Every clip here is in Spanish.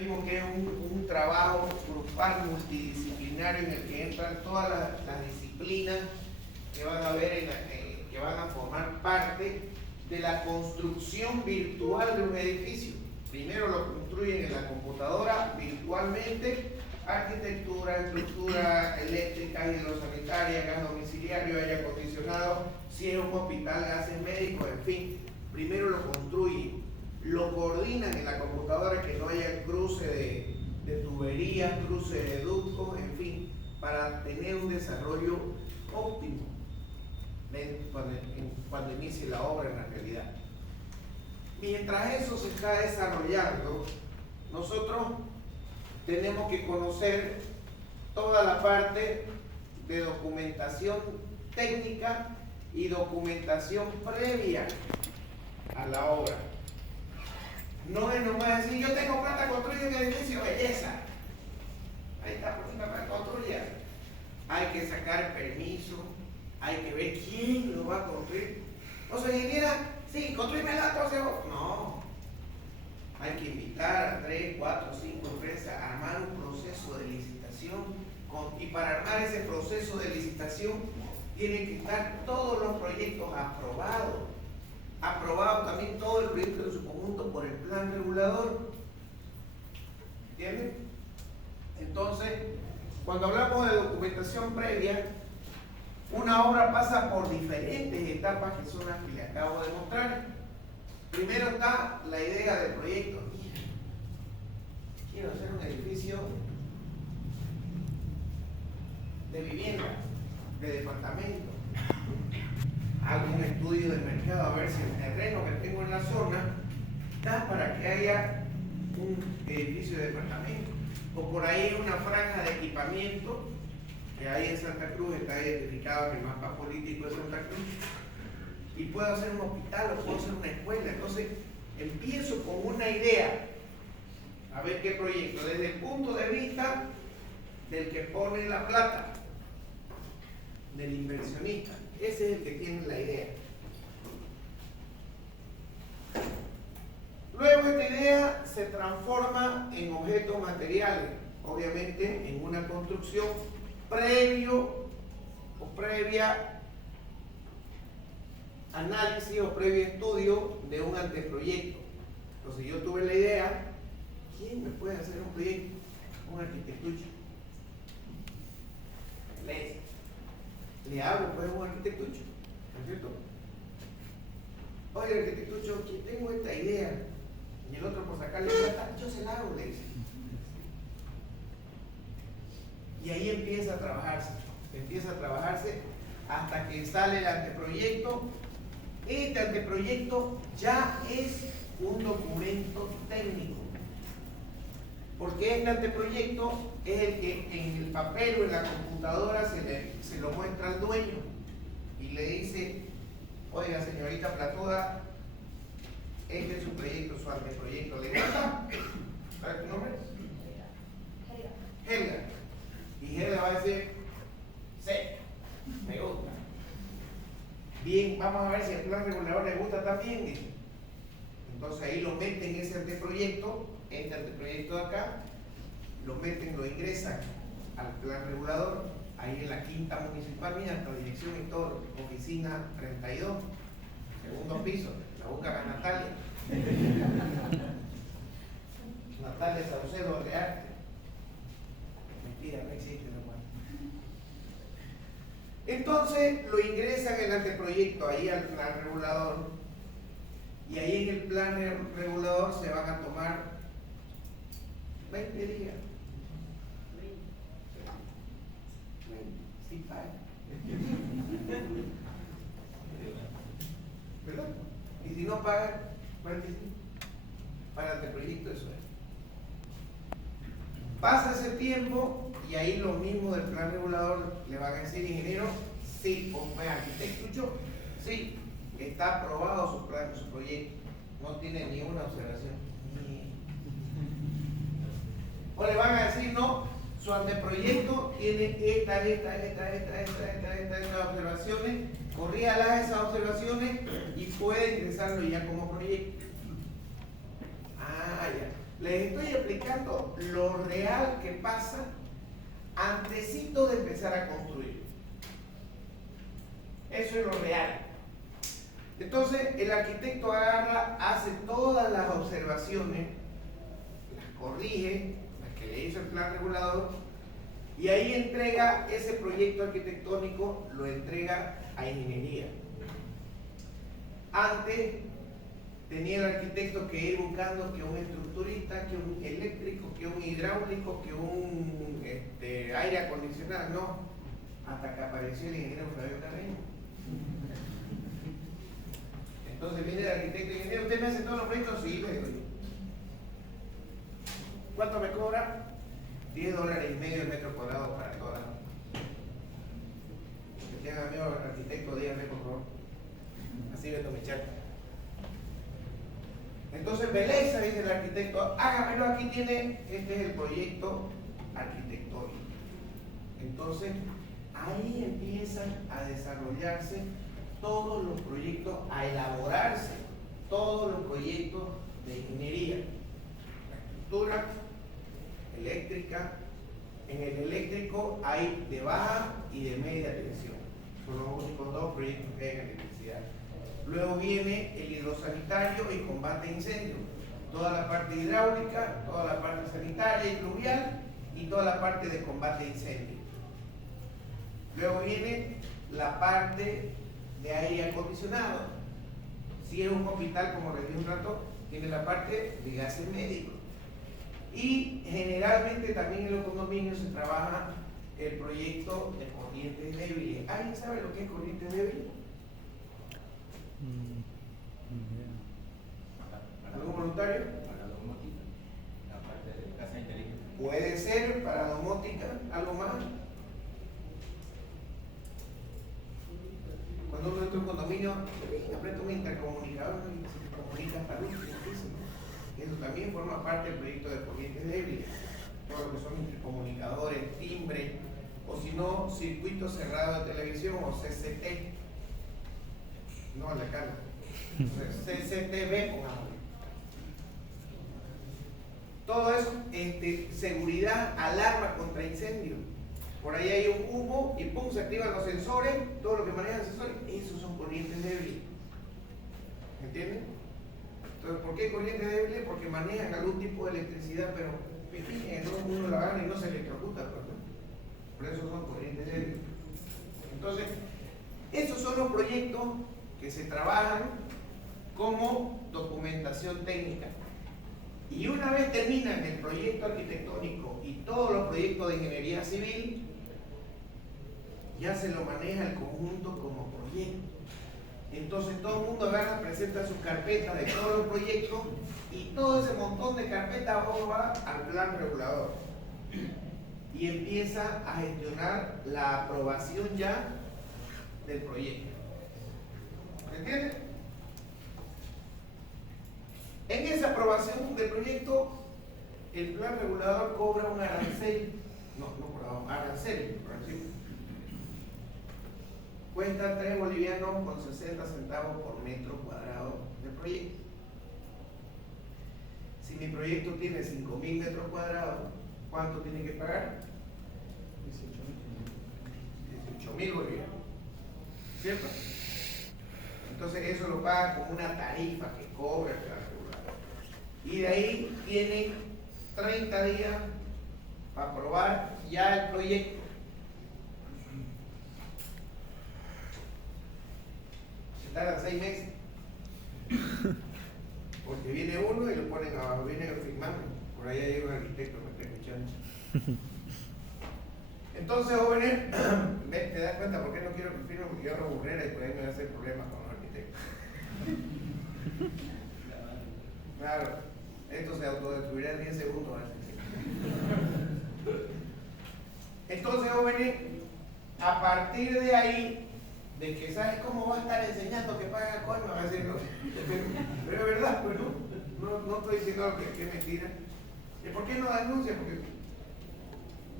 Vemos que es un trabajo grupal multidisciplinario en el que entran todas las disciplinas que van a ver que van a formar parte de la construcción virtual de un edificio. Primero lo construyen en la computadora virtualmente, arquitectura, estructura eléctrica, hidrosanitaria, gas domiciliario, aire acondicionado, si es un hospital, gases médicos, en fin. Primero lo construyen, lo coordinan en la computadora, que no haya cruce de tuberías, cruce de ductos, en fin, para tener un desarrollo óptimo cuando inicie la obra en la realidad. Mientras eso se está desarrollando, nosotros tenemos que conocer toda la parte de documentación técnica y documentación previa a la obra. No es nomás decir, yo tengo plata, construir un edificio, belleza. Ahí está, para construir. Hay que sacar permiso, hay que ver quién lo va a construir. O sea, ingeniera, sí, construirme la cosa. No. Hay que invitar a 3, 4, 5 empresas a armar un proceso de licitación. Y para armar ese proceso de licitación, tienen que estar todos los proyectos aprobados. Aprobado también todo el proyecto en su conjunto por el plan regulador. ¿Entienden? Entonces, cuando hablamos de documentación previa, una obra pasa por diferentes etapas que son las que les acabo de mostrar. Primero está la idea del proyecto. Quiero hacer un edificio de vivienda, de departamento. Hago un estudio de mercado a ver si el terreno que tengo en la zona da para que haya un edificio de departamento. O por ahí una franja de equipamiento, que ahí en Santa Cruz está identificado en el mapa político de Santa Cruz. Y puedo hacer un hospital o puedo hacer una escuela. Entonces empiezo con una idea, a ver qué proyecto, desde el punto de vista del que pone la plata, del inversionista. Ese es el que tiene la idea. Luego esta idea se transforma en objetos materiales, obviamente en una construcción previa análisis o previo estudio de un anteproyecto. Entonces yo tuve la idea, ¿quién me puede hacer un proyecto? Un arquitectucho. Le hago pues un arquitectucho, ¿no es cierto? Oye, arquitectucho, que tengo esta idea, y el otro por sacarle plata, yo se la hago, le dice. Y ahí empieza a trabajarse hasta que sale el anteproyecto. Este anteproyecto ya es un documento técnico, porque este anteproyecto es el que en el papel o en la computadora se lo muestra al dueño y le dice, oiga señorita Platuda, este es su proyecto, su anteproyecto, ¿le gusta? ¿Cuál es tu nombre? Helga. Y Helga va a decir, sí, me gusta. Bien, vamos a ver si el plan regulador le gusta también, dice. Entonces ahí lo meten en ese anteproyecto, este anteproyecto de acá, lo ingresan al plan regulador, ahí en la quinta municipal, mira, hasta dirección y todo, oficina 32, segundo piso, la busca a Natalia. Natalia Saucedo de Arte. Mentira, no existe, nomás. Entonces lo ingresan el anteproyecto ahí al plan regulador, y ahí en el plan regulador se van a tomar 20 días. Sí, ¿verdad? Y si no pagan, para el anteproyecto de suelo. Pasa ese tiempo y ahí los mismos del plan regulador le van a decir, ingeniero, sí, o arquitecto, sí, está aprobado su plan, su proyecto, no tiene ninguna observación. O le van a decir, no, su anteproyecto tiene estas observaciones, corríjalas esas observaciones y puede ingresarlo ya como proyecto. Ah, ya. Les estoy explicando lo real que pasa antesito de empezar a construir. Eso es lo real. Entonces el arquitecto agarra, hace todas las observaciones, las corrige, las que le hizo el plan regulador, y ahí entrega ese proyecto arquitectónico, lo entrega a ingeniería. Antes tenía el arquitecto que ir buscando que un estructurista, que un eléctrico, que un hidráulico, que un aire acondicionado, no, hasta que apareció el ingeniero Flavio Carreño. Entonces viene el arquitecto y ingeniero, ¿usted me hace todos los proyectos? Sí, le digo yo. ¿Cuánto me cobra? $10.50 el metro cuadrado para todas. Que tengan amigo arquitecto, díganme por favor. Así vendo mi charla. Entonces, belleza, dice el arquitecto, hágamelo, aquí tiene, este es el proyecto arquitectónico. Entonces, ahí empiezan a desarrollarse todos los proyectos, a elaborarse todos los proyectos de ingeniería. La estructura eléctrica, en el eléctrico hay de baja y de media tensión. Son los únicos dos proyectos que hay en electricidad. Luego viene el hidrosanitario y combate a incendios. Toda la parte hidráulica, toda la parte sanitaria y pluvial y toda la parte de combate a incendios. Luego viene la parte de aire acondicionado. Si es un hospital, como les dije un rato, tiene la parte de gases médicos. Y generalmente también en los condominios se trabaja el proyecto de corrientes débiles. ¿Alguien sabe lo que es corrientes débiles? ¿Algún voluntario? Para domótica, la parte de casa inteligente. Puede ser para domótica, algo más. Cuando uno entra a un condominio, aprieta un intercomunicador y se comunica hasta el último piso, ¿no? Eso también forma parte del proyecto de corrientes débiles. Todo lo que son intercomunicadores, timbre, o si no, circuito cerrado de televisión o CCT. No, la cara. CCTV, pongamos. Todo eso, seguridad, alarma contra incendio. Por ahí hay un humo y pum, se activan los sensores, todo lo que manejan sensores, esos son corrientes débiles. ¿Entienden? Entonces, ¿por qué corrientes débiles? Porque manejan algún tipo de electricidad, pero pequeña, no uno la agarra y no se electrocuta, ¿no? Por eso son corrientes débiles. Entonces, esos son los proyectos que se trabajan como documentación técnica. Y una vez terminan el proyecto arquitectónico y todos los proyectos de ingeniería civil, ya se lo maneja el conjunto como proyecto. Entonces todo el mundo agarra, presenta sus carpetas de todos los proyectos y todo ese montón de carpetas va al plan regulador. Y empieza a gestionar la aprobación ya del proyecto. ¿Me entiendes? En esa aprobación del proyecto, el plan regulador cobra un arancel, arancel. Cuesta 3 bolivianos con 60 centavos por metro cuadrado de proyecto. Si mi proyecto tiene 5.000 metros cuadrados, ¿cuánto tiene que pagar? 18.000 bolivianos. ¿Cierto? Entonces eso lo paga como una tarifa que cobra el plan regulador. Y de ahí tiene 30 días para aprobar ya el proyecto. Se tardan 6 meses. Porque viene uno y lo ponen abajo, viene a firmarlo. Por ahí hay un arquitecto que está escuchando. Entonces, jóvenes, te das cuenta por qué no quiero que firme, porque yo abro burrera y por ahí me va a hacer problemas con los arquitectos. Claro, esto se autodestruirá en 10 segundos. Entonces, jóvenes, a partir de ahí, de que sabes cómo va a estar enseñando que paga coño, va a decir, no, pero es verdad, pues no estoy diciendo algo que es mentira. ¿Y por qué no denuncia? Porque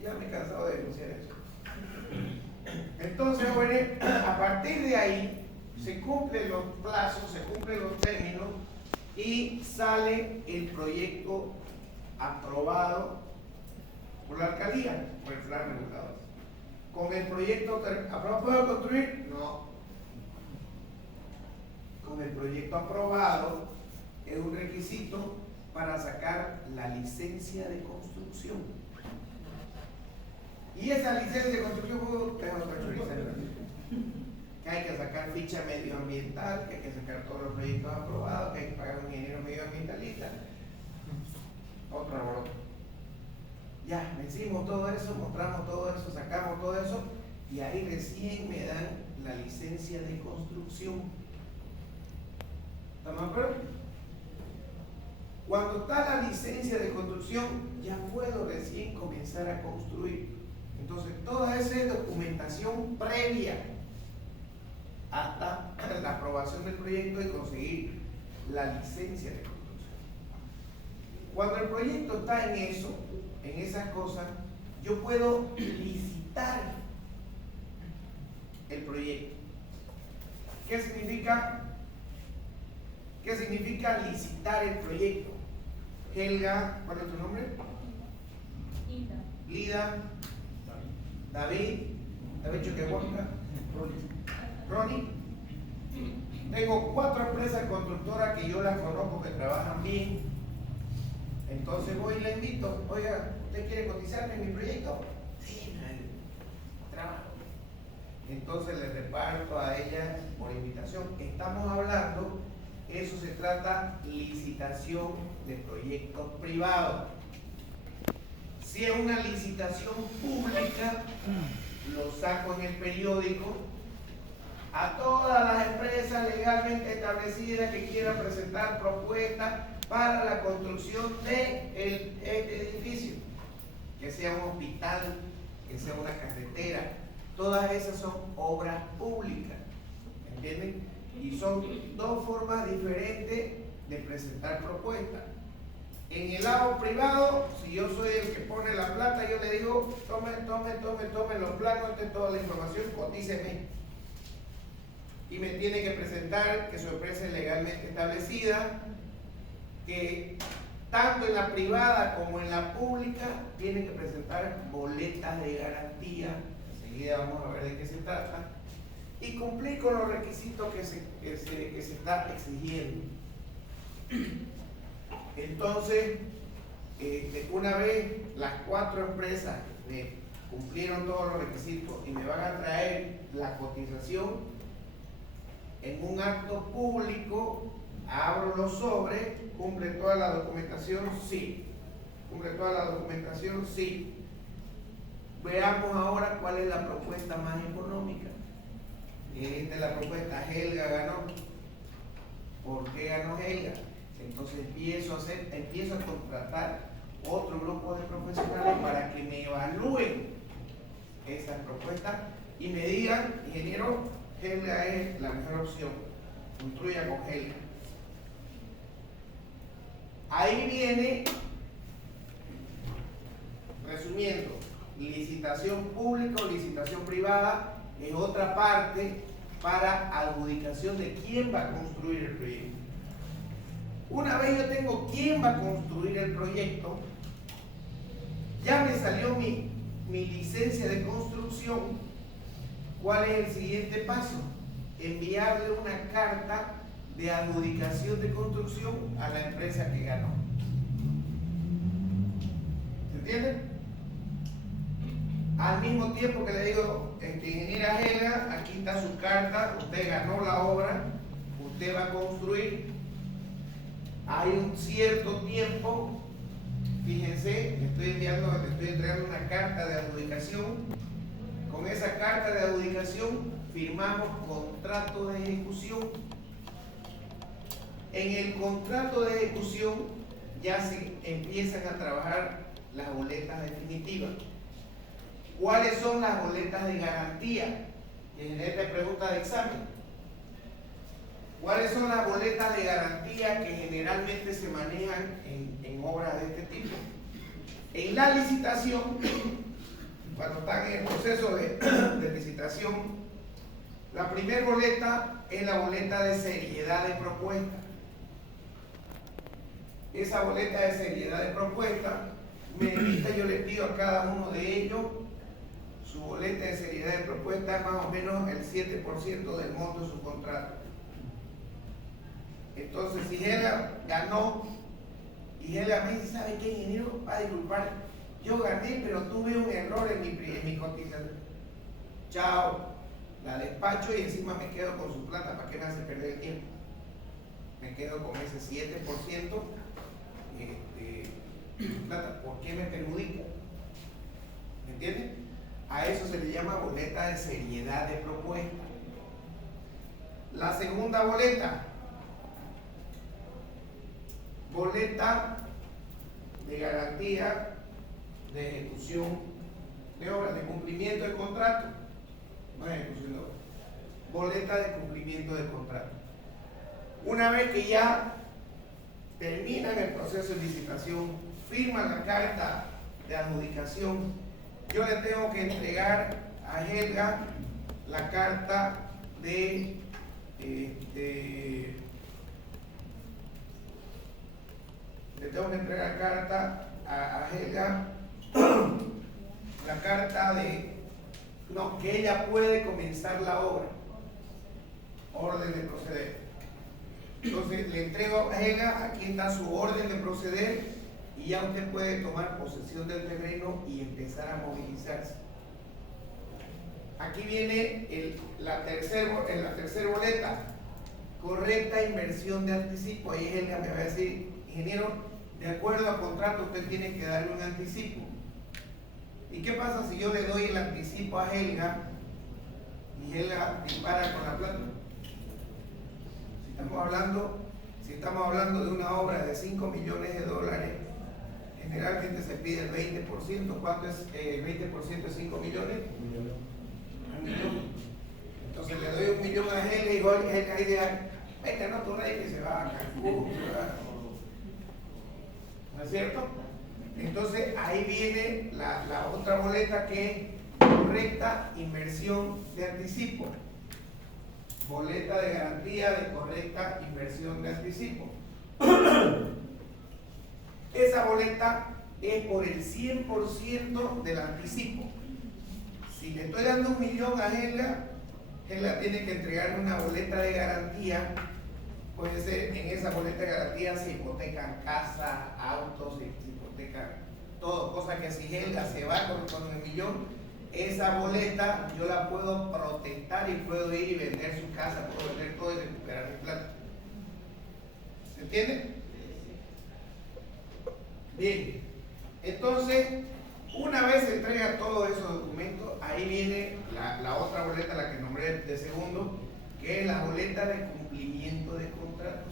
ya me he cansado de denunciar eso. Entonces, jóvenes, a partir de ahí se cumplen los plazos, se cumplen los términos y sale el proyecto aprobado por la alcaldía, por el plan regulador. Con el proyecto aprobado, ¿puedo construir? No. Con el proyecto aprobado es un requisito para sacar la licencia de construcción. Y esa licencia de construcción es otra choriza, que hay que sacar ficha medioambiental, que hay que sacar todos los proyectos aprobados, que hay que pagar un ingeniero medioambientalista. Otro alboroto. Ya, hicimos todo eso, mostramos todo eso, sacamos todo eso, y ahí recién me dan la licencia de construcción. ¿Estamos de acuerdo? Cuando está la licencia de construcción, ya puedo recién comenzar a construir. Entonces, toda esa documentación previa hasta la aprobación del proyecto y conseguir la licencia de construcción. Cuando el proyecto está en eso, en esas cosas, yo puedo licitar el proyecto. ¿Qué significa? ¿Qué significa licitar el proyecto? Helga, ¿cuál es tu nombre? Lida, David Choquehuanca, Ronnie. Tengo 4 empresas constructoras que yo las conozco, que trabajan bien. Entonces voy y le invito, oiga, ¿usted quiere cotizarme en mi proyecto? Sí, trabajo. Entonces le reparto a ellas por invitación. Estamos hablando, eso se trata licitación de proyectos privados. Si es una licitación pública, lo saco en el periódico a todas las empresas legalmente establecidas que quieran presentar propuestas para la construcción de este edificio, que sea un hospital, que sea una carretera. Todas esas son obras públicas, ¿entienden? Y son 2 formas diferentes de presentar propuestas. En el lado privado, si yo soy el que pone la plata, yo le digo, tome los planos, esta es toda la información, cotíceme. Y me tiene que presentar que su empresa es legalmente establecida, que tanto en la privada como en la pública tiene que presentar boletas de garantía. Enseguida vamos a ver de qué se trata. Y cumplir con los requisitos que se está exigiendo. Entonces, una vez las 4 empresas me cumplieron todos los requisitos y me van a traer la cotización, en un acto público abro los sobres, cumple toda la documentación, sí. Cumple toda la documentación, sí. Veamos ahora cuál es la propuesta más económica. Esta es la propuesta, Helga ganó. ¿Por qué ganó Helga? Entonces empiezo a contratar otro grupo de profesionales para que me evalúen esas propuestas y me digan, ingeniero, Helga es la mejor opción, construya con Helga. Ahí viene, resumiendo, licitación pública o licitación privada es otra parte para adjudicación de quién va a construir el proyecto. Una vez yo tengo quién va a construir el proyecto, ya me salió mi licencia de construcción. ¿Cuál es el siguiente paso? Enviarle una carta de adjudicación de construcción a la empresa que ganó. ¿Se entiende? Al mismo tiempo que le digo, ingeniera Helga, aquí está su carta, usted ganó la obra, usted va a construir. Hay un cierto tiempo, fíjense, le estoy entregando una carta de adjudicación. Con esa carta de adjudicación firmamos contrato de ejecución. En el contrato de ejecución ya se empiezan a trabajar las boletas definitivas. ¿Cuáles son las boletas de garantía? En esta pregunta de examen. ¿Cuáles son las boletas de garantía que generalmente se manejan en obras de este tipo? En la licitación, cuando están en el proceso de licitación, la primera boleta es la boleta de seriedad de propuesta. esa boleta de seriedad de propuesta. Menita, yo le pido a cada uno de ellos su boleta de seriedad de propuesta, más o menos el 7% del monto de su contrato. Entonces, si Helga ganó, y Helga me dice, ¿sabe qué, ingeniero? Va a disculpar, yo gané, pero tuve un error en mi cotización. Chao, la despacho y encima me quedo con su plata. ¿Para qué me hace perder el tiempo? Me quedo con ese 7% plata. ¿Por qué me perjudica? ¿Me entienden? A eso se le llama boleta de seriedad de propuesta. La segunda boleta, boleta de garantía de ejecución de obra, de cumplimiento de contrato. No es ejecución de obra, boleta de cumplimiento de contrato. Una vez que ya terminan el proceso de licitación, firman la carta de adjudicación, yo le tengo que entregar a Helga la carta de le tengo que entregar carta a Helga la carta de que ella puede comenzar la obra, orden de proceder. Entonces le entrego a Helga, aquí está su orden de proceder y ya usted puede tomar posesión del terreno y empezar a movilizarse. Aquí viene la tercera boleta, correcta inversión de anticipo. Ahí Helga me va a decir, ingeniero, de acuerdo al contrato usted tiene que darle un anticipo. ¿Y qué pasa si yo le doy el anticipo a Helga y Helga dispara con la plata? Si estamos hablando de una obra de 5 millones de dólares, generalmente se pide el 20%. ¿Cuánto es 20% de 5 millones? 1 millón. Entonces le doy 1 millón a Helga y Helga dice, vete, no tu rey que se va a Cancún, ¿no es cierto? Entonces ahí viene la otra boleta, que es correcta inversión de anticipo. Boleta de garantía de correcta inversión de anticipo. Esa boleta es por el 100% del anticipo. Si le estoy dando 1 millón a Helga, Helga tiene que entregarme una boleta de garantía. Puede ser, en esa boleta de garantía se hipotecan casa, autos, se hipotecan todo, cosa que si Helga se va con 1 millón, esa boleta yo la puedo protestar y puedo ir y vender su casa, puedo vender todo y recuperar mi plata. ¿Se entiende? Bien, entonces, una vez se entrega todos esos documentos, ahí viene la otra boleta, la que nombré de segundo, que es la boleta de cumplimiento de contrato.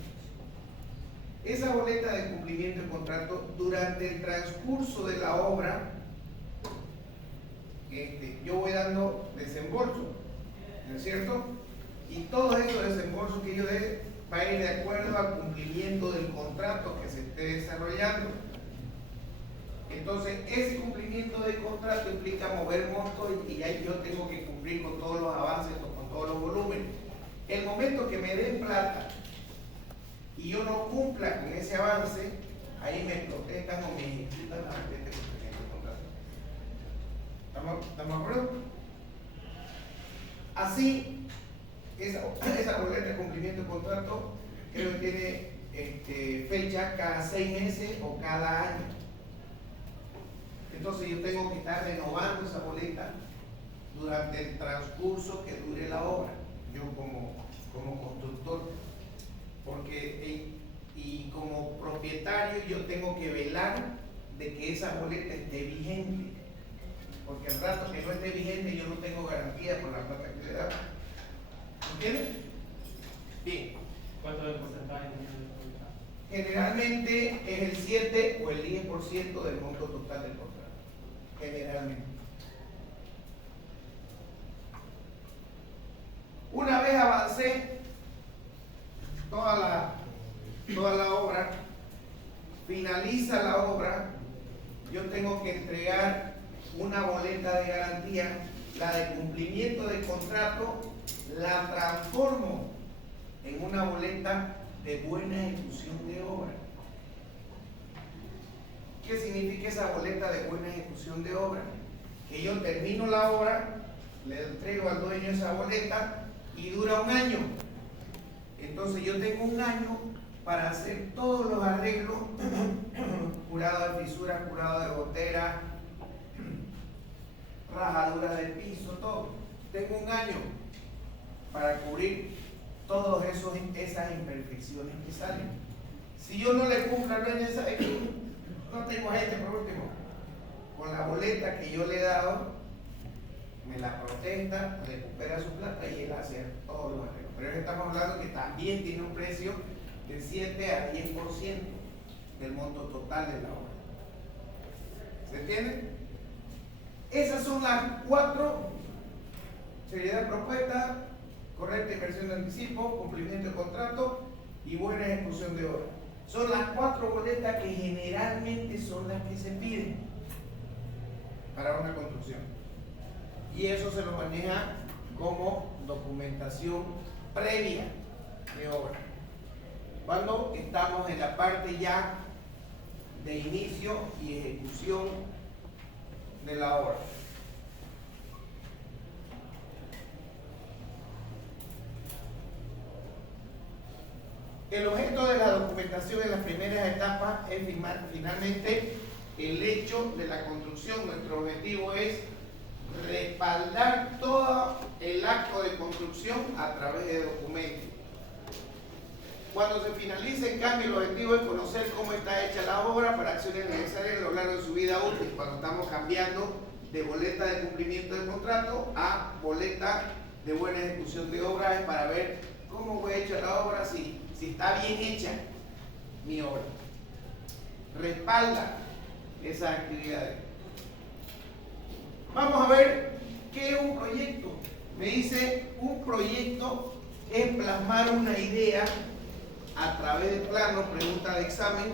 Esa boleta de cumplimiento de contrato, durante el transcurso de la obra, yo voy dando desembolso, ¿no es cierto? Y todos esos desembolsos que yo dé va a ir de acuerdo al cumplimiento del contrato que se esté desarrollando. Entonces, ese cumplimiento del contrato implica mover montos y ahí yo tengo que cumplir con todos los avances, con todos los volúmenes. El momento que me den plata y yo no cumpla con ese avance, ahí me protestan o me ejecutan la patente de cumplimiento de contrato. ¿Estamos de acuerdo? Así, esa boleta de cumplimiento de contrato creo que tiene fecha cada 6 meses o cada año. Entonces yo tengo que estar renovando esa boleta durante el transcurso que dure la obra, yo como constructor, porque y como propietario yo tengo que velar de que esa boleta esté vigente, porque el rato que no esté vigente yo no tengo garantía por la plata que le da. ¿Entiendes? Bien. ¿Cuánto es el porcentaje? Generalmente es el 7 o el 10% del monto total del contrato. Generalmente. Una vez avancé toda la obra, finaliza la obra, yo tengo que entregar una boleta de garantía, la de cumplimiento de contrato, la transformo en una boleta de buena ejecución de obra. ¿Qué significa esa boleta de buena ejecución de obra? Que yo termino la obra, le entrego al dueño esa boleta y dura un año. Entonces yo tengo un año para hacer todos los arreglos, curado de fisuras, curado de gotera, rajaduras del piso, todo. Tengo un año para cubrir todas esas imperfecciones que salen. Si yo no le cumplo al dueño, ¿sabe qué? No tengo gente, por último. Con la boleta que yo le he dado, me la protesta, recupera su plata y él hace todos los arreglos. Pero estamos hablando que también tiene un precio de 7 a 10% del monto total de la obra. ¿Se entiende? Esas son las 4: seriedad propuesta, correcta inversión de anticipo, cumplimiento de contrato y buena ejecución de obra. Son las 4 boletas que generalmente son las que se piden para una construcción. Y eso se lo maneja como documentación previa de obra. Cuando estamos en la parte ya de inicio y ejecución de la obra. El objeto de la documentación en las primeras etapas es finalmente el hecho de la construcción. Nuestro objetivo es respaldar todo el acto de construcción a través de documentos. Cuando se finalice, en cambio, el objetivo es conocer cómo está hecha la obra para acciones necesarias a lo largo de su vida útil. Cuando estamos cambiando de boleta de cumplimiento de contrato a boleta de buena ejecución de obra, es para ver cómo fue hecha la obra, si está bien hecha mi obra. Respalda esas actividades. Vamos a ver qué es un proyecto. Me dice, un proyecto es plasmar una idea a través de planos, pregunta de examen,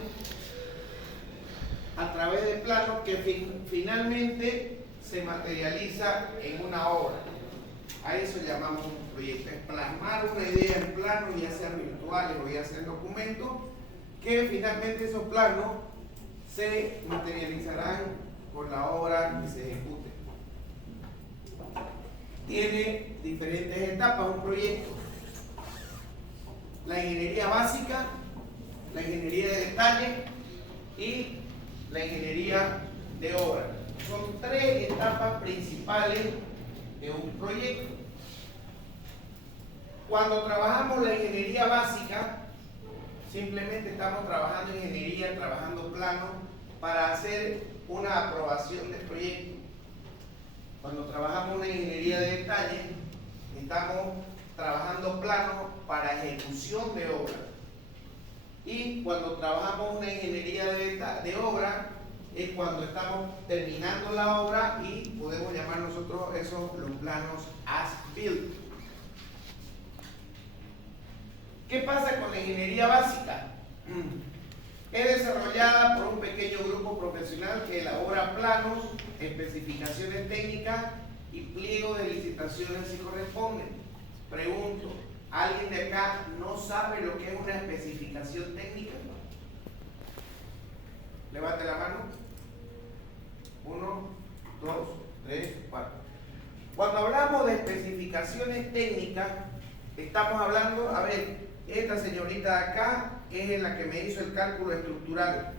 a través de planos que finalmente se materializa en una obra. A eso llamamos un proyecto, es plasmar una idea en planos, ya sean virtuales o ya sean documentos, que finalmente esos planos se materializarán con la obra que se ejecute. Tiene diferentes etapas un proyecto: la ingeniería básica, la ingeniería de detalle y la ingeniería de obra. Son 3 etapas principales de un proyecto. Cuando trabajamos la ingeniería básica, simplemente estamos trabajando ingeniería, trabajando planos para hacer una aprobación del proyecto. Cuando trabajamos una ingeniería de detalle, estamos trabajando planos para ejecución de obra. Y cuando trabajamos una ingeniería de obra, es cuando estamos terminando la obra y podemos llamar nosotros esos los planos as-built. ¿Qué pasa con la ingeniería básica? Es desarrollada por un pequeño grupo profesional que elabora planos, especificaciones técnicas y pliegos de licitaciones si corresponden. Pregunto, ¿alguien de acá no sabe lo que es una especificación técnica? Levante la mano. 1, 2, 3, 4. Cuando hablamos de especificaciones técnicas, estamos hablando, a ver, esta señorita de acá es la que me hizo el cálculo estructural.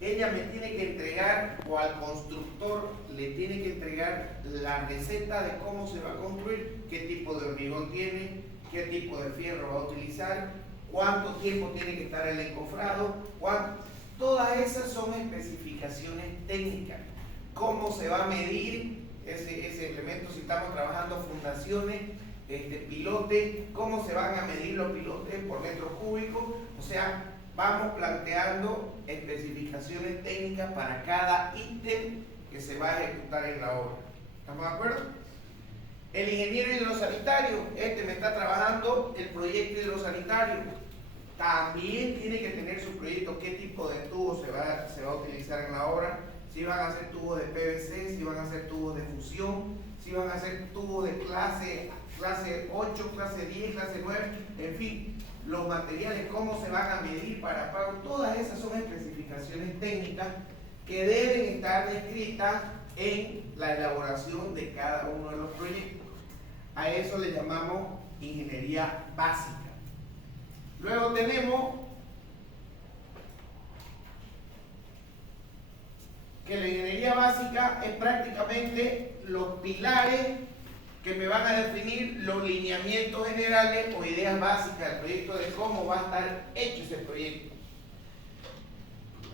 Ella me tiene que entregar, o al constructor le tiene que entregar la receta de cómo se va a construir, qué tipo de hormigón tiene, qué tipo de fierro va a utilizar, cuánto tiempo tiene que estar el encofrado, todas esas son especificaciones técnicas. Cómo se va a medir ese elemento, si estamos trabajando fundaciones, pilotes, cómo se van a medir los pilotes por metro cúbico. O sea, vamos planteando especificaciones técnicas para cada ítem que se va a ejecutar en la obra. ¿Estamos de acuerdo? El ingeniero hidrosanitario, me está trabajando el proyecto hidrosanitario. También tiene que tener su proyecto, qué tipo de tubos se va a utilizar en la obra, si van a ser tubos de PVC, si van a ser tubos de fusión, si van a ser tubos de clase 8, clase 10, clase 9, en fin, los materiales, cómo se van a medir para pago. Todas esas son especificaciones técnicas que deben estar descritas en la elaboración de cada uno de los proyectos. A eso le llamamos ingeniería básica. Luego tenemos que la ingeniería básica es prácticamente los pilares que me van a definir los lineamientos generales o ideas básicas del proyecto, de cómo va a estar hecho ese proyecto.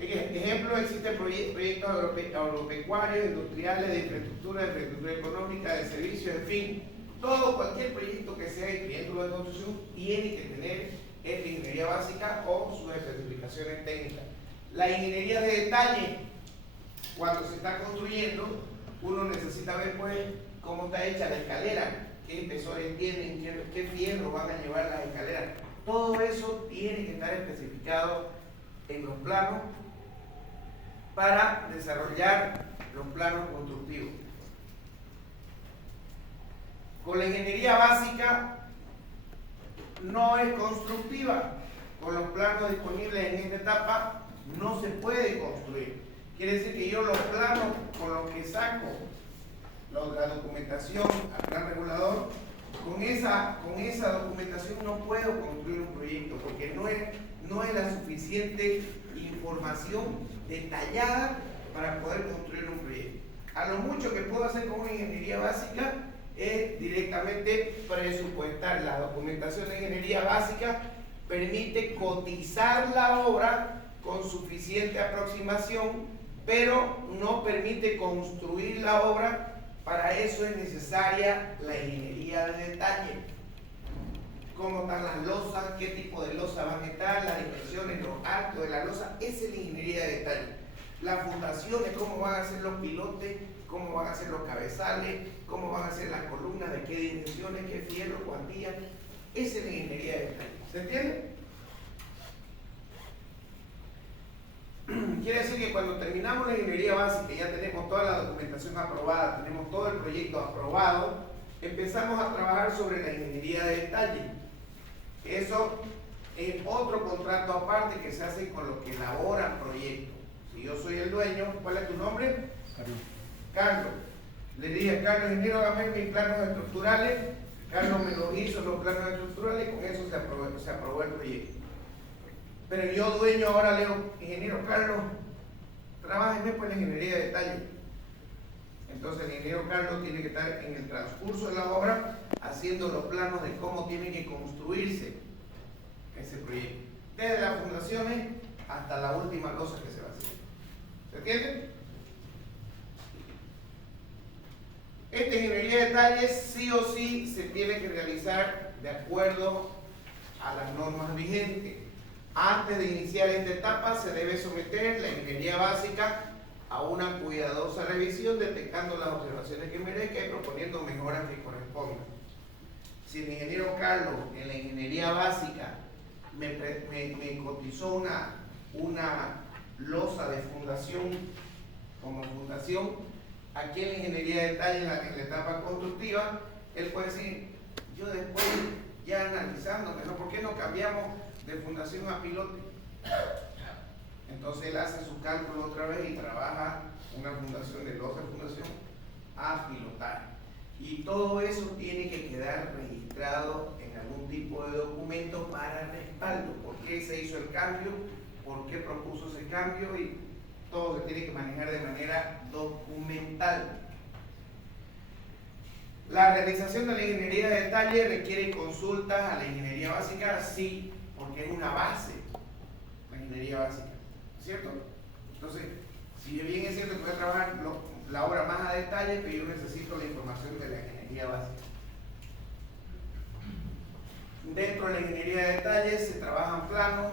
Ejemplo, existen proyectos agropecuarios, industriales, de infraestructura económica, de servicios, en fin, cualquier proyecto que sea incluyendo de construcción tiene que tener esta ingeniería básica o sus especificaciones técnicas. La ingeniería de detalle, cuando se está construyendo, uno necesita ver pues cómo está hecha la escalera, qué espesores tienen, qué fierro van a llevar las escaleras. Todo eso tiene que estar especificado en los planos para desarrollar los planos constructivos. Con la ingeniería básica no es constructiva. Con los planos disponibles en esta etapa no se puede construir. Quiere decir que yo los planos con los que saco la documentación al plan regulador, con esa documentación no puedo construir un proyecto porque no es la suficiente información detallada para poder construir un proyecto. A lo mucho que puedo hacer con una ingeniería básica es directamente presupuestar. La documentación de ingeniería básica permite cotizar la obra con suficiente aproximación, pero no permite construir la obra. Para eso es necesaria la ingeniería de detalle. Cómo están las losas, qué tipo de losa van a estar, las dimensiones, los arcos de la losa, esa es la ingeniería de detalle. Las fundaciones, cómo van a ser los pilotes, cómo van a ser los cabezales, cómo van a ser las columnas, de qué dimensiones, qué fierro, cuantías, esa es la ingeniería de detalle. ¿Se entiende? Quiere decir que cuando terminamos la ingeniería básica, ya tenemos toda la documentación aprobada, tenemos todo el proyecto aprobado, empezamos a trabajar sobre la ingeniería de detalle. Eso es otro contrato aparte que se hace con los que elaboran proyectos. Si yo soy el dueño, ¿cuál es tu nombre? Carlos. Carlos. Le dije a Carlos, ingeniero, hágame mis planos estructurales. Carlos me los hizo los planos estructurales y con eso se aprobó el proyecto. Pero yo, dueño, ahora le digo, ingeniero Carlos, trabájeme por la ingeniería de detalle. Entonces el ingeniero Carlos tiene que estar en el transcurso de la obra haciendo los planos de cómo tiene que construirse ese proyecto. Desde las fundaciones hasta la última losa que se va a hacer. ¿Se entiende? Esta ingeniería de detalle sí o sí se tiene que realizar de acuerdo a las normas vigentes. Antes de iniciar esta etapa se debe someter la ingeniería básica a una cuidadosa revisión, detectando las observaciones que merezca y proponiendo mejoras que correspondan. Si el ingeniero Carlos en la ingeniería básica me cotizó una losa de fundación como fundación, aquí en la ingeniería de detalle, en la etapa constructiva, él puede decir, yo después ya analizando, ¿no? ¿Por qué no cambiamos de fundación a pilote? Entonces él hace su cálculo otra vez y trabaja una fundación de losa de fundación a pilotar. Y todo eso tiene que quedar registrado en algún tipo de documento para respaldo. ¿Por qué se hizo el cambio? ¿Por qué propuso ese cambio? Y todo se tiene que manejar de manera documental. La realización de la ingeniería de detalle requiere consultas a la ingeniería básica, sí, porque es una base, la ingeniería básica, ¿cierto? Entonces, si bien es cierto que voy a trabajar la obra más a detalle, pero yo necesito la información de la ingeniería básica. Dentro de la ingeniería de detalle se trabajan planos,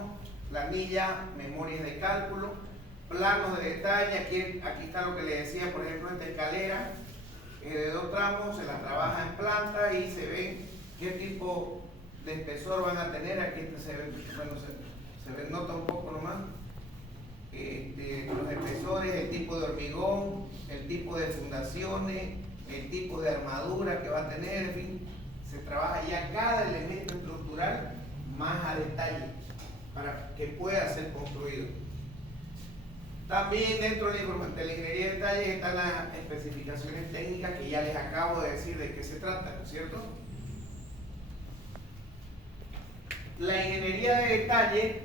planillas, memorias de cálculo, planos de detalle. Aquí está lo que le decía, por ejemplo, esta escalera de 2 tramos, se la trabaja en planta y se ve qué tipo de espesor van a tener. Aquí se ve, bueno, se nota un poco nomás los espesores, el tipo de hormigón, el tipo de fundaciones, el tipo de armadura que va a tener, en fin, se trabaja ya cada elemento estructural más a detalle para que pueda ser construido. También dentro de la ingeniería de detalles están las especificaciones técnicas que ya les acabo de decir de qué se trata, ¿no es cierto? La ingeniería de detalle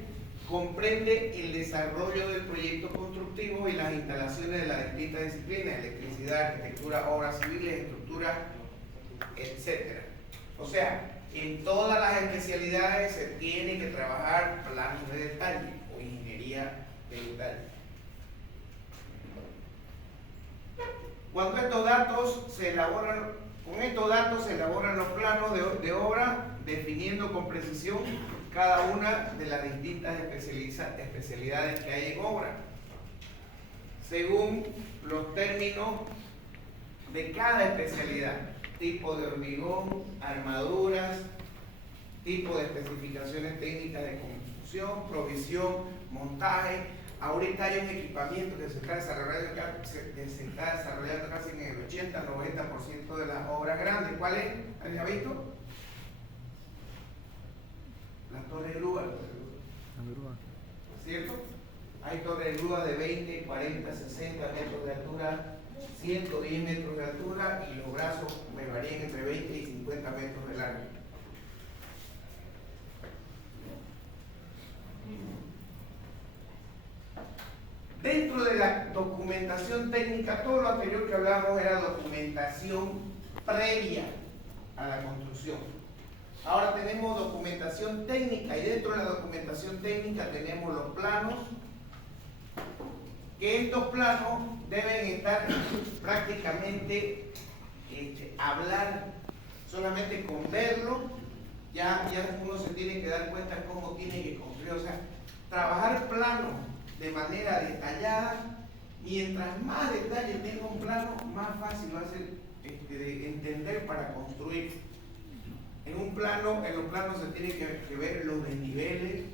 comprende el desarrollo del proyecto constructivo y las instalaciones de las distintas disciplinas: electricidad, arquitectura, obras civiles, estructura, etc. O sea, en todas las especialidades se tiene que trabajar planos de detalle o ingeniería de detalle. Cuando estos datos se elaboran, con estos datos se elaboran los planos de obra, definiendo con precisión cada una de las distintas especialidades que hay en obra, según los términos de cada especialidad: tipo de hormigón, armaduras, tipo de especificaciones técnicas de construcción, provisión, montaje. Ahorita hay un equipamiento que se está desarrollando casi en el 80-90% de las obras grandes. ¿Cuál es? ¿Alguien ha visto? Las torres de grúa. ¿Cierto? Hay torres de grúa de 20, 40, 60 metros de altura, 110 metros de altura, y los brazos me varían entre 20 y 50 metros de largo. Dentro de la documentación técnica, todo lo anterior que hablamos era documentación previa a la construcción. Ahora tenemos documentación técnica, y dentro de la documentación técnica tenemos los planos, que estos planos deben estar prácticamente, hablar solamente con verlo, ya uno se tiene que dar cuenta cómo tiene que construir. O sea, trabajar planos de manera detallada. Mientras más detalle tenga un plano, más fácil va a ser de entender para construir. En los planos se tiene que ver los desniveles,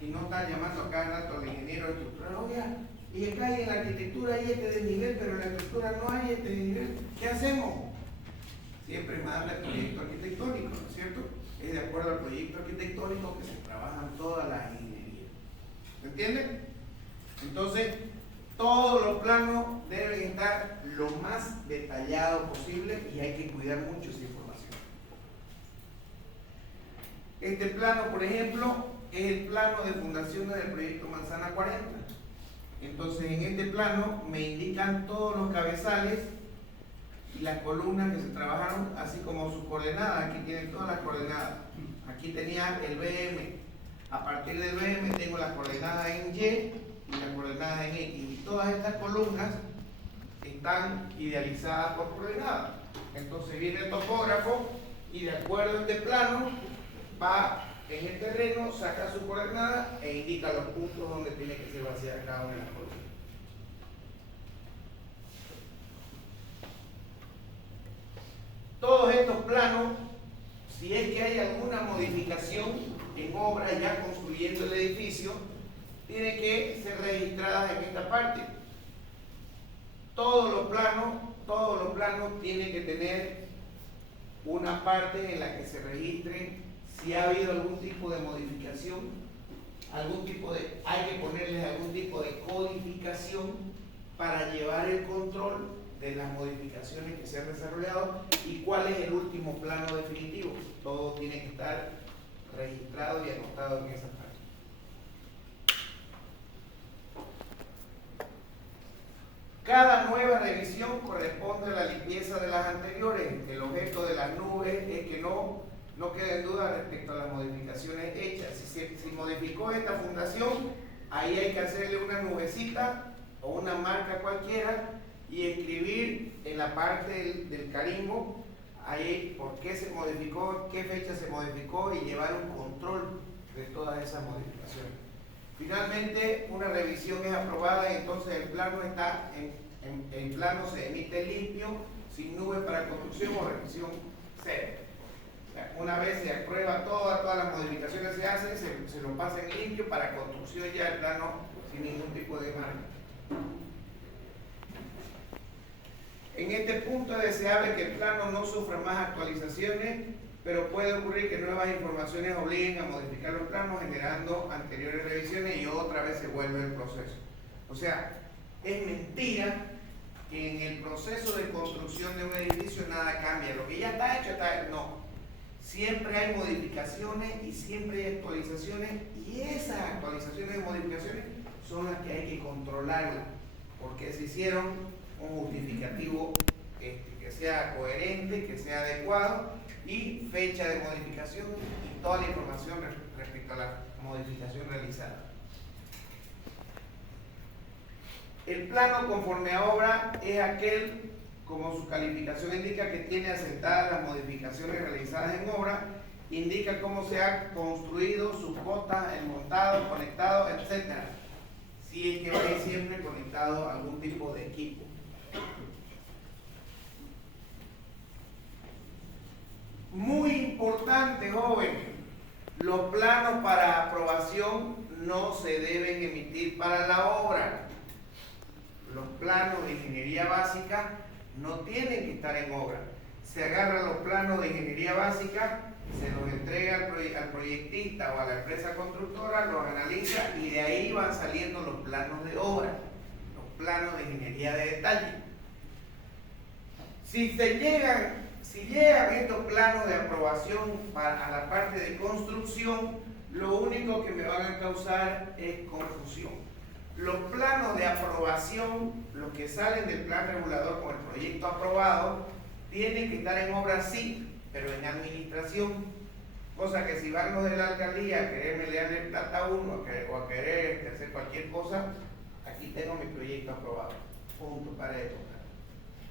y no estar llamando a cada rato al ingeniero estructural: oiga, y acá hay en la arquitectura hay este desnivel, pero en la estructura no hay este desnivel, ¿qué hacemos? Siempre manda el proyecto arquitectónico, ¿no es cierto? Es de acuerdo al proyecto arquitectónico que se trabajan todas las ingenierías. ¿Se entiende? Entonces, todos los planos deben estar lo más detallado posible, y hay que cuidar mucho esa información. Este plano, por ejemplo, es el plano de fundaciones del proyecto Manzana 40. Entonces, en este plano me indican todos los cabezales y las columnas que se trabajaron, así como sus coordenadas. Aquí tienen todas las coordenadas. Aquí tenía el BM. A partir del BM tengo las coordenadas en Y y las coordenadas en X. Y todas estas columnas están idealizadas por coordenadas. Entonces viene el topógrafo y, de acuerdo a este plano, va en el terreno, saca su coordenada e indica los puntos donde tiene que ser vaciada cada una de las columnas. Todos estos planos, si es que hay alguna modificación en obra ya construyendo el edificio, tienen que ser registradas en esta parte. Todos los planos tienen que tener una parte en la que se registre si ha habido algún tipo de modificación, hay que ponerles algún tipo de codificación para llevar el control de las modificaciones que se han desarrollado y cuál es el último plano definitivo. Todo tiene que estar registrado y anotado en esa parte. Cada nueva revisión corresponde a la limpieza de las anteriores. El objeto de las nubes es que no quede en duda respecto a las modificaciones hechas. Si modificó esta fundación, ahí hay que hacerle una nubecita o una marca cualquiera y escribir en la parte del carimbo ahí por qué se modificó, qué fecha se modificó, y llevar un control de todas esas modificaciones. Finalmente, una revisión es aprobada y entonces el plano está en plano se emite limpio, sin nube para construcción o revisión cero. O sea, una vez se aprueba todas las modificaciones que se hacen, se lo pasa en limpio para construcción, ya el plano sin ningún tipo de marca. En este punto es deseable que el plano no sufra más actualizaciones, pero puede ocurrir que nuevas informaciones obliguen a modificar los planos, generando anteriores revisiones y otra vez se vuelve el proceso. O O sea, es mentira que en el proceso de construcción de un edificio nada cambia. Lo que ya está hecho, está hecho. No. Siempre hay modificaciones y siempre hay actualizaciones, y esas actualizaciones y modificaciones son las que hay que controlarlas, porque se hicieron un justificativo que sea coherente, que sea adecuado, y fecha de modificación y toda la información respecto a la modificación realizada. El plano conforme a obra es aquel, como su calificación indica, que tiene asentadas las modificaciones realizadas en obra, indica cómo se ha construido, sus cotas, el montado, conectado, etc. Si es que va a ir siempre conectado a algún tipo de equipo. Muy importante, joven, los planos para aprobación no se deben emitir para la obra. Los planos de ingeniería básica no tienen que estar en obra. Se agarran los planos de ingeniería básica, se los entrega al proyectista o a la empresa constructora, los analiza y de ahí van saliendo los planos de obra, los planos de ingeniería de detalle. Si llegan estos planos de aprobación a la parte de construcción, lo único que me van a causar es confusión. Los planos de aprobación, los que salen del plan regulador con el proyecto aprobado, tienen que estar en obra sí, pero en administración. Cosa que si van los de la alcaldía a quererme leer plata 1 o a querer hacer cualquier cosa, aquí tengo mi proyecto aprobado. Punto, para esto.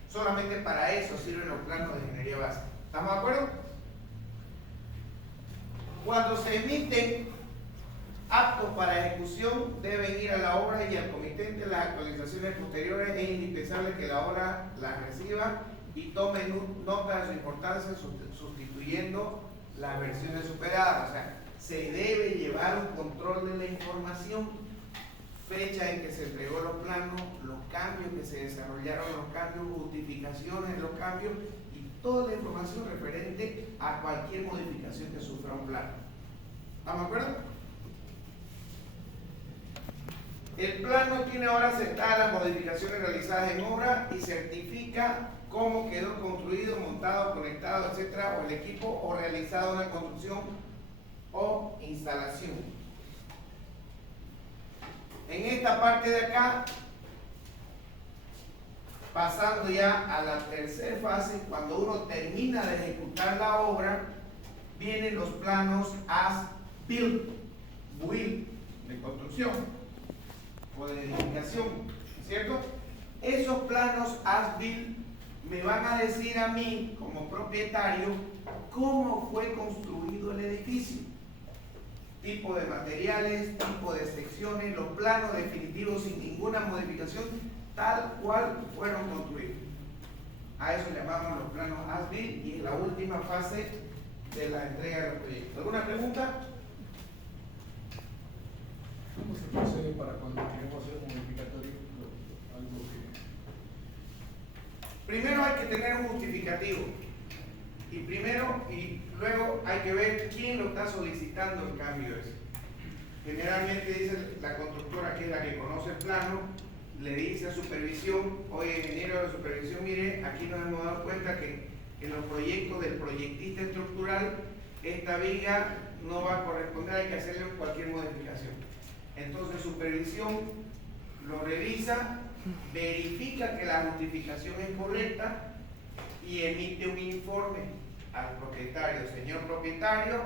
Solamente para eso sirven los planos de ingeniería básica. ¿Estamos de acuerdo? Cuando se emiten aptos para ejecución, deben ir a la obra y al comitente. Las actualizaciones posteriores es indispensable que la obra las reciba y tome nota de su importancia, sustituyendo las versiones superadas. O sea, se debe llevar un control de la información, fecha en que se entregó los planos, los cambios que se desarrollaron, los cambios, justificaciones de los cambios y toda la información referente a cualquier modificación que sufra un plano. ¿Estamos de acuerdo? El plano tiene ahora aceptadas las modificaciones realizadas en obra y certifica cómo quedó construido, montado, conectado, etcétera, o el equipo, o realizado una construcción o instalación. En esta parte de acá, pasando ya a la tercera fase, cuando uno termina de ejecutar la obra, vienen los planos as-built, de construcción o de edificación, ¿cierto? Esos planos as-built me van a decir a mí, como propietario, cómo fue construido el edificio, tipo de materiales, tipo de secciones, los planos definitivos sin ninguna modificación, tal cual fueron construidos. A eso llamamos los planos as-built y es la última fase de la entrega de los proyectos. ¿Alguna pregunta? ¿Cómo se procede para cuando queremos hacer un modificatorio? Algo que... Primero hay que tener un justificativo. Y luego hay que ver quién lo está solicitando el cambio ese. Generalmente dice la constructora, que es la que conoce el plano, le dice a supervisión: oye, ingeniero de supervisión, mire, aquí nos hemos dado cuenta que en los proyectos del proyectista estructural esta viga no va a corresponder, hay que hacerle cualquier modificación. Entonces supervisión lo revisa, verifica que la justificación es correcta y emite un informe al propietario: señor propietario,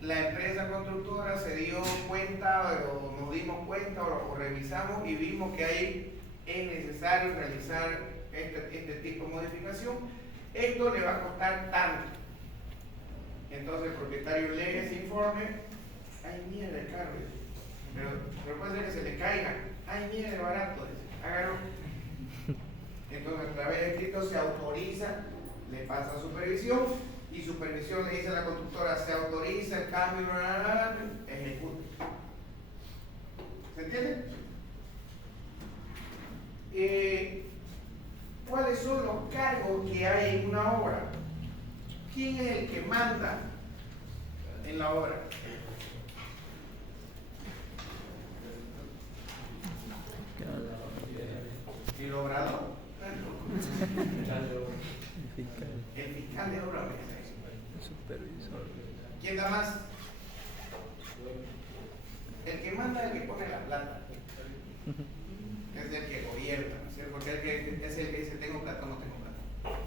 la empresa constructora se dio cuenta o nos dimos cuenta o revisamos y vimos que ahí es necesario realizar este tipo de modificación. Esto le va a costar tanto. Entonces el propietario lee ese informe: ay, mierda el carro, pero puede ser que se le caiga. Ay, mierda, barato, hágalo. Entonces, a través de escrito se autoriza, le pasa a supervisión y supervisión le dice a la constructora: se autoriza el cambio, ejecuta. ¿Se entiende? ¿Cuáles son los cargos que hay en una obra? ¿Quién es el que manda en la obra? El obrador. Fiscal, El fiscal de obra. supervisor. ¿Quién da más? El que manda es el que pone la plata. Es el que gobierna, ¿no es cierto? Porque es el que dice tengo plata o no tengo plata.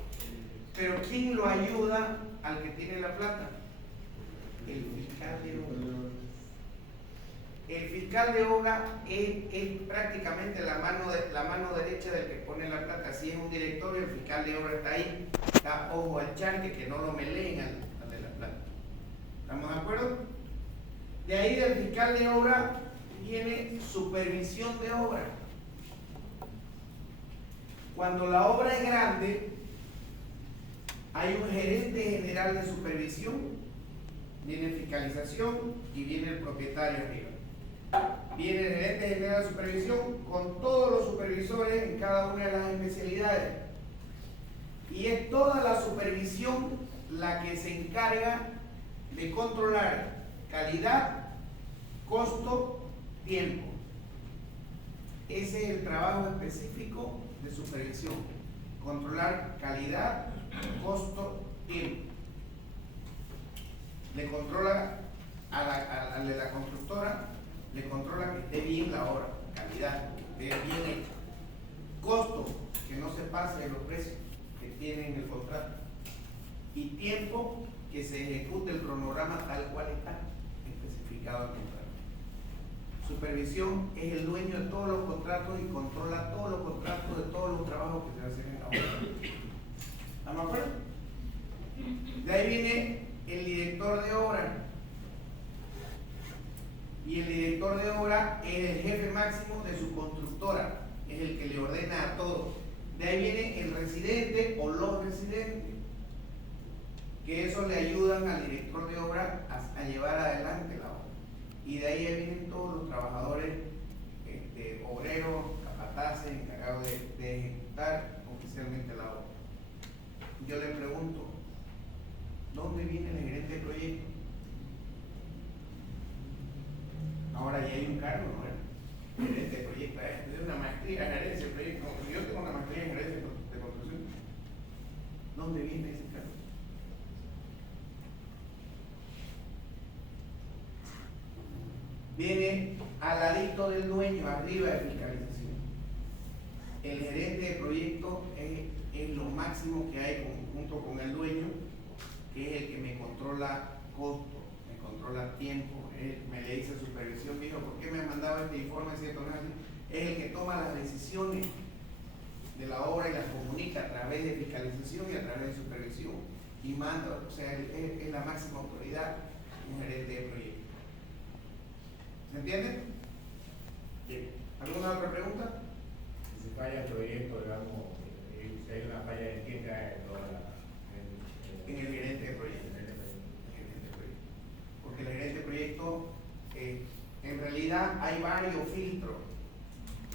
Pero ¿quién lo ayuda al que tiene la plata? El fiscal de obra. El fiscal de obra es prácticamente la mano derecha del que pone la plata. Si es un directorio, el fiscal de obra está ahí, está ojo al charque, que no lo meleen al de la plata. ¿Estamos de acuerdo? De ahí del fiscal de obra viene supervisión de obra. Cuando la obra es grande, hay un gerente general de supervisión, viene fiscalización y viene el propietario arriba. Viene el gerente general de supervisión con todos los supervisores en cada una de las especialidades. Y es toda la supervisión la que se encarga de controlar calidad, costo, tiempo. Ese es el trabajo específico de supervisión. Controlar calidad, costo, tiempo. Le controla a la constructora, le controla que esté bien la obra, calidad, que esté bien hecha. Costo, que no se pase de los precios que tiene en el contrato. Y tiempo, que se ejecute el cronograma tal cual está especificado en el contrato. Supervisión es el dueño de todos los contratos y controla todos los contratos de todos los trabajos que se hacen en la obra. ¿Estamos de acuerdo? De ahí viene el director de obra. Y el director de obra es el jefe máximo de su constructora, es el que le ordena a todos. De ahí viene el residente o los residentes, que eso le ayudan al director de obra a llevar adelante la obra. Y de ahí vienen todos los trabajadores, obreros, capataces, encargados de ejecutar oficialmente la obra. Yo le pregunto, ¿dónde viene el gerente de proyecto? Ahora ya hay un cargo, ¿no? Gerente de proyecto, es una maestría en gerencia de proyecto. Yo tengo una maestría en gerencia de construcción. ¿Dónde viene ese cargo? Viene al ladito del dueño, arriba de fiscalización. El gerente de proyecto es lo máximo que hay junto con el dueño, que es el que me controla costo, me controla tiempo, me le dice supervisión, dijo, ¿por qué me ha mandado este informe? Es el que toma las decisiones de la obra y las comunica a través de fiscalización y a través de supervisión y manda, o sea, es la máxima autoridad, un gerente de proyecto. ¿Se entiende? Bien. ¿Alguna otra pregunta? Si falla el proyecto, digamos, si hay una falla en quién cae toda En el gerente de proyecto. Porque el gerente de proyecto, en realidad hay varios filtros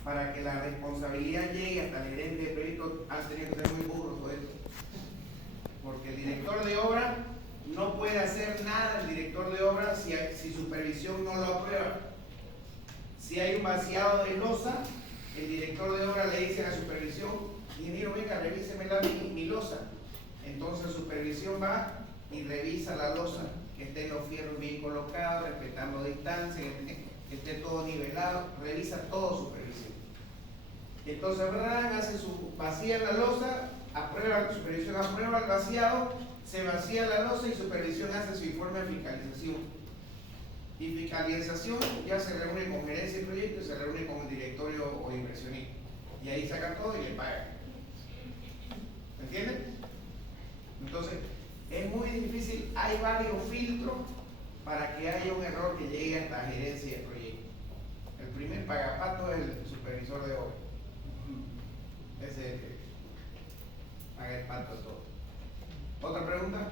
para que la responsabilidad llegue hasta el gerente de proyecto. Han tenido que ser muy burros todo esto. Porque el director de obra no puede hacer nada, el director de obra, si supervisión no lo aprueba. Si hay un vaciado de losa, el director de obra le dice a la supervisión, ingeniero, venga, revíseme mi losa. Entonces supervisión va y revisa la losa, que estén los fierros bien colocados, respetando distancia, que esté todo nivelado, revisa todo supervisión. Entonces hace vacía la losa, supervisión aprueba el vaciado, se vacía la losa y supervisión hace su informe de fiscalización. Y fiscalización ya se reúne con gerencia de proyecto y se reúne con el directorio o inversionista. Y ahí sacan todo y le pagan. ¿Me entienden? Entonces, es muy difícil, hay varios filtros para que haya un error que llegue hasta gerencia de proyecto. El primer pagapato es el supervisor de obra. Ese es el que paga el pato de todo. ¿Otra pregunta?